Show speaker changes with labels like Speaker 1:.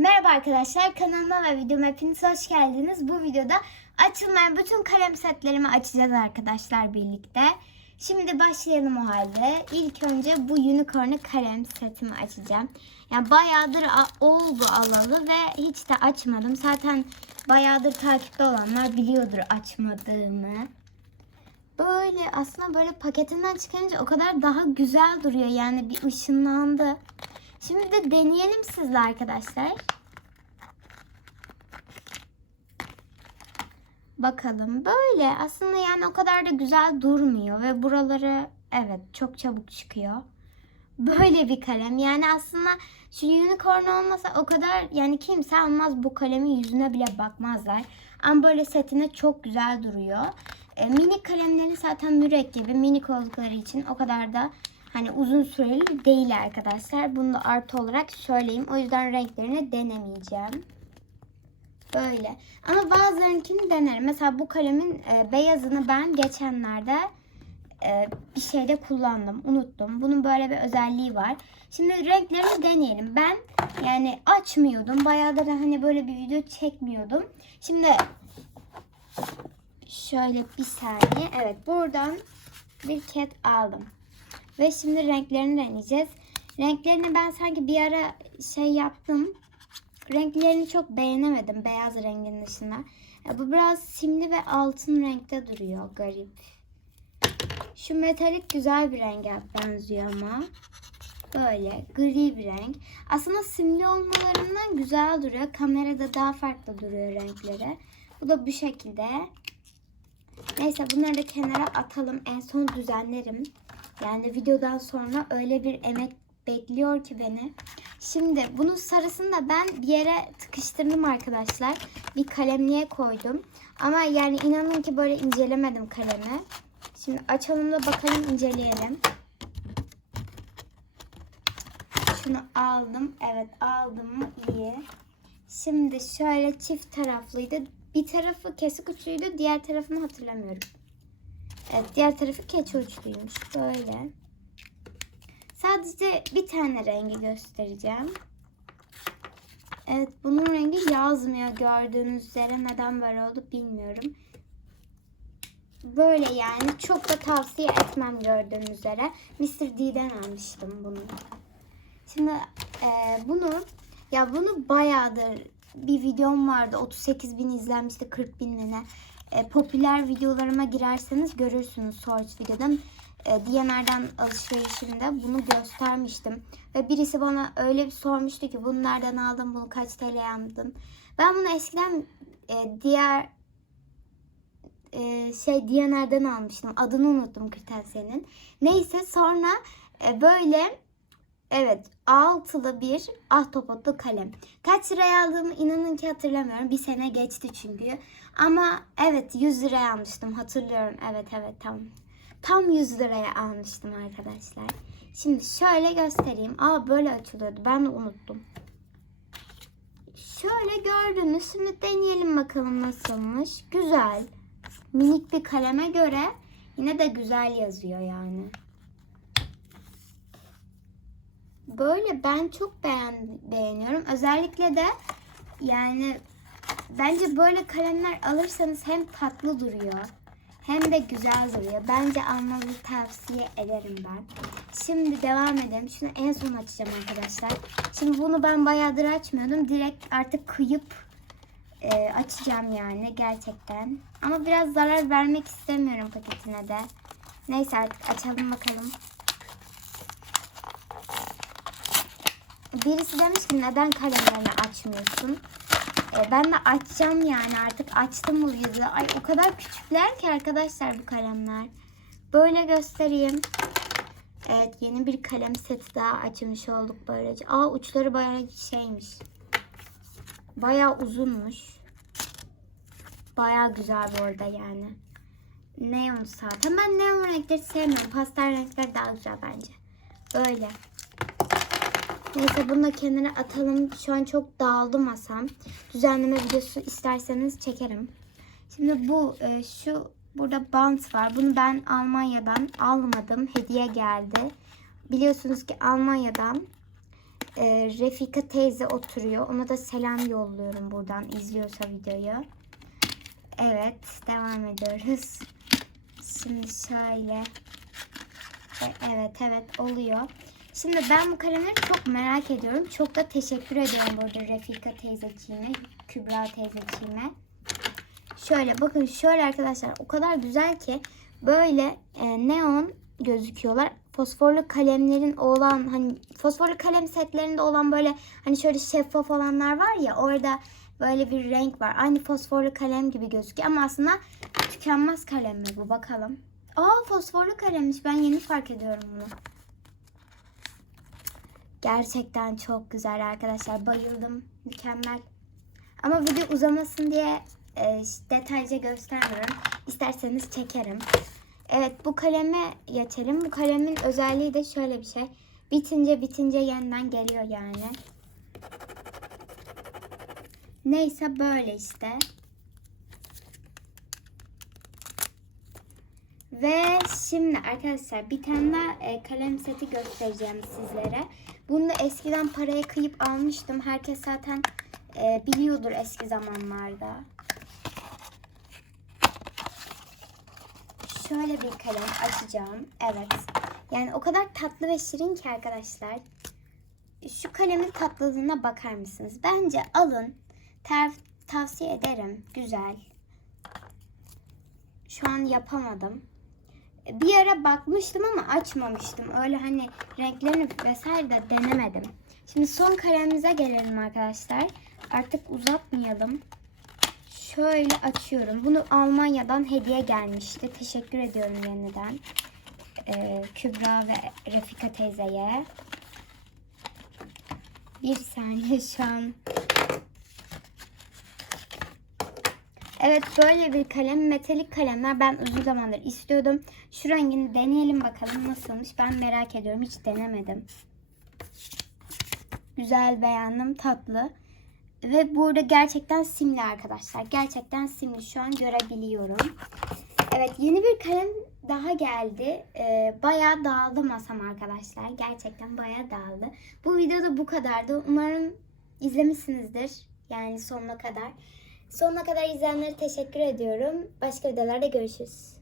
Speaker 1: Merhaba arkadaşlar kanalıma ve videoma hepiniz hoş geldiniz. Bu videoda açılmayan bütün kalem setlerimi açacağız arkadaşlar birlikte. Şimdi başlayalım o halde. İlk önce bu unicorn kalem setimi açacağım. Yani bayağıdır oldu alalı ve hiç de açmadım. Zaten bayağıdır takipte olanlar biliyordur açmadığımı. Böyle aslında böyle paketinden çıkarınca o kadar daha güzel duruyor. Yani bir ışınlandı. Şimdi de deneyelim sizle arkadaşlar. Bakalım böyle aslında yani o kadar da güzel durmuyor ve buraları evet çok çabuk çıkıyor. Böyle bir kalem yani aslında şu unicorn olmasa o kadar yani kimse almaz bu kalemin yüzüne bile bakmazlar. Ama böyle setine çok güzel duruyor. E, minik kalemlerin zaten mürekkebi minik oldukları için o kadar da hani uzun süreli değil arkadaşlar. Bunu da artı olarak söyleyeyim. O yüzden renklerini denemeyeceğim. Böyle. Ama bazılarınkini denerim. Mesela bu kalemin e, beyazını ben geçenlerde e, bir şeyde kullandım. Unuttum. Bunun böyle bir özelliği var. Şimdi renklerini deneyelim. Ben yani açmıyordum. Bayağıdır da hani böyle bir video çekmiyordum. Şimdi şöyle bir saniye. Evet buradan bir ket aldım. Ve şimdi renklerini deneyeceğiz. Renklerini ben sanki bir ara şey yaptım. Renklerini çok beğenemedim beyaz rengin dışında. Bu biraz simli ve altın renkte duruyor. Garip. Şu metalik güzel bir renge benziyor ama. Böyle gri bir renk. Aslında simli olmalarından güzel duruyor. Kamerada daha farklı duruyor renkleri. Bu da bu şekilde. Neyse bunları da kenara atalım. En son düzenlerim. Yani videodan sonra öyle bir emek bekliyor ki beni. Şimdi bunun sarısını da ben bir yere tıkıştırdım arkadaşlar. Bir kalemliğe koydum. Ama yani inanın ki böyle incelemedim kalemi. Şimdi açalım da bakalım inceleyelim. Şunu aldım. Evet aldım. iyi. Şimdi şöyle çift taraflıydı. Bir tarafı kesik uçluydu. Diğer tarafını hatırlamıyorum. Evet diğer tarafı keçi uçluymuş. Böyle. Sadece bir tane rengi göstereceğim. Evet bunun rengi yazmıyor gördüğünüz üzere. Neden böyle oldu bilmiyorum. Böyle yani çok da tavsiye etmem gördüğünüz üzere. Mr. D'den almıştım bunu. Şimdi e, bunu ya bunu bayağıdır bir videom vardı. 38 bin izlenmişti 40 bin ne. E, popüler videolarıma girerseniz görürsünüz Source videodan. E, DMR'den alışverişimde bunu göstermiştim. Ve birisi bana öyle bir sormuştu ki bunu nereden aldın, bunu kaç TL aldın. Ben bunu eskiden e, diğer e, şey DNR'den almıştım. Adını unuttum kırtasiyenin. Neyse sonra e, böyle evet altılı bir ahtapotlu kalem. Kaç liraya aldığımı inanın ki hatırlamıyorum. Bir sene geçti çünkü. Ama evet 100 liraya almıştım hatırlıyorum. Evet evet tam. Tam 100 liraya almıştım arkadaşlar. Şimdi şöyle göstereyim. Aa böyle açılıyordu. Ben de unuttum. Şöyle gördünüz. Şimdi deneyelim bakalım nasılmış. Güzel. Minik bir kaleme göre yine de güzel yazıyor yani. Böyle ben çok beğen beğeniyorum. Özellikle de yani bence böyle kalemler alırsanız hem tatlı duruyor hem de güzel duruyor. Bence almanızı tavsiye ederim ben. Şimdi devam edelim. Şunu en son açacağım arkadaşlar. Şimdi bunu ben bayağıdır açmıyordum. Direkt artık kıyıp e, açacağım yani gerçekten. Ama biraz zarar vermek istemiyorum paketine de. Neyse artık açalım bakalım. Birisi demiş ki neden kalemlerini açmıyorsun? E, ben de açacağım yani artık açtım bu yüzü. Ay o kadar küçükler ki arkadaşlar bu kalemler. Böyle göstereyim. Evet yeni bir kalem seti daha açmış olduk böylece. Aa uçları bayağı şeymiş. Bayağı uzunmuş. Bayağı güzel bu arada yani. Neon zaten. Ben neon renkleri sevmiyorum. Pastel renkler daha güzel bence. Böyle. Neyse bunu da kenara atalım. Şu an çok dağıldı masam. Düzenleme videosu isterseniz çekerim. Şimdi bu e, şu burada bant var. Bunu ben Almanya'dan almadım. Hediye geldi. Biliyorsunuz ki Almanya'dan e, Refika teyze oturuyor. Ona da selam yolluyorum buradan izliyorsa videoyu. Evet devam ediyoruz. Şimdi şöyle. E, evet evet oluyor. Şimdi ben bu kalemleri çok merak ediyorum. Çok da teşekkür ediyorum burada Refika teyzeciğime, Kübra teyzeciğime. Şöyle bakın şöyle arkadaşlar o kadar güzel ki böyle e, neon gözüküyorlar. Fosforlu kalemlerin olan hani fosforlu kalem setlerinde olan böyle hani şöyle şeffaf olanlar var ya orada böyle bir renk var. Aynı fosforlu kalem gibi gözüküyor ama aslında tükenmez kalem mi bu bakalım. Aa fosforlu kalemmiş ben yeni fark ediyorum bunu. Gerçekten çok güzel arkadaşlar bayıldım mükemmel. Ama video uzamasın diye e, detaylıca göstermiyorum. İsterseniz çekerim. Evet bu kaleme geçelim. Bu kalemin özelliği de şöyle bir şey. Bitince bitince yeniden geliyor yani. Neyse böyle işte. Ve şimdi arkadaşlar bir tane daha e, kalem seti göstereceğim sizlere. Bunu da eskiden paraya kıyıp almıştım. Herkes zaten e, biliyordur eski zamanlarda. Şöyle bir kalem açacağım. Evet. Yani o kadar tatlı ve şirin ki arkadaşlar. Şu kalemin tatlılığına bakar mısınız? Bence alın. Ter- tavsiye ederim. Güzel. Şu an yapamadım. Bir ara bakmıştım ama açmamıştım. Öyle hani renklerini vesaire de denemedim. Şimdi son kalemimize gelelim arkadaşlar. Artık uzatmayalım. Şöyle açıyorum. Bunu Almanya'dan hediye gelmişti. Teşekkür ediyorum yeniden. Ee, Kübra ve Refika teyzeye. Bir saniye şu an. Evet böyle bir kalem. Metalik kalemler ben uzun zamandır istiyordum. Şu rengini deneyelim bakalım nasılmış. Ben merak ediyorum. Hiç denemedim. Güzel beğendim. Tatlı. Ve burada gerçekten simli arkadaşlar. Gerçekten simli. Şu an görebiliyorum. Evet yeni bir kalem daha geldi. Ee, bayağı dağıldı masam arkadaşlar. Gerçekten bayağı dağıldı. Bu videoda bu kadardı. Umarım izlemişsinizdir. Yani sonuna kadar. Sonuna kadar izleyenlere teşekkür ediyorum. Başka videolarda görüşürüz.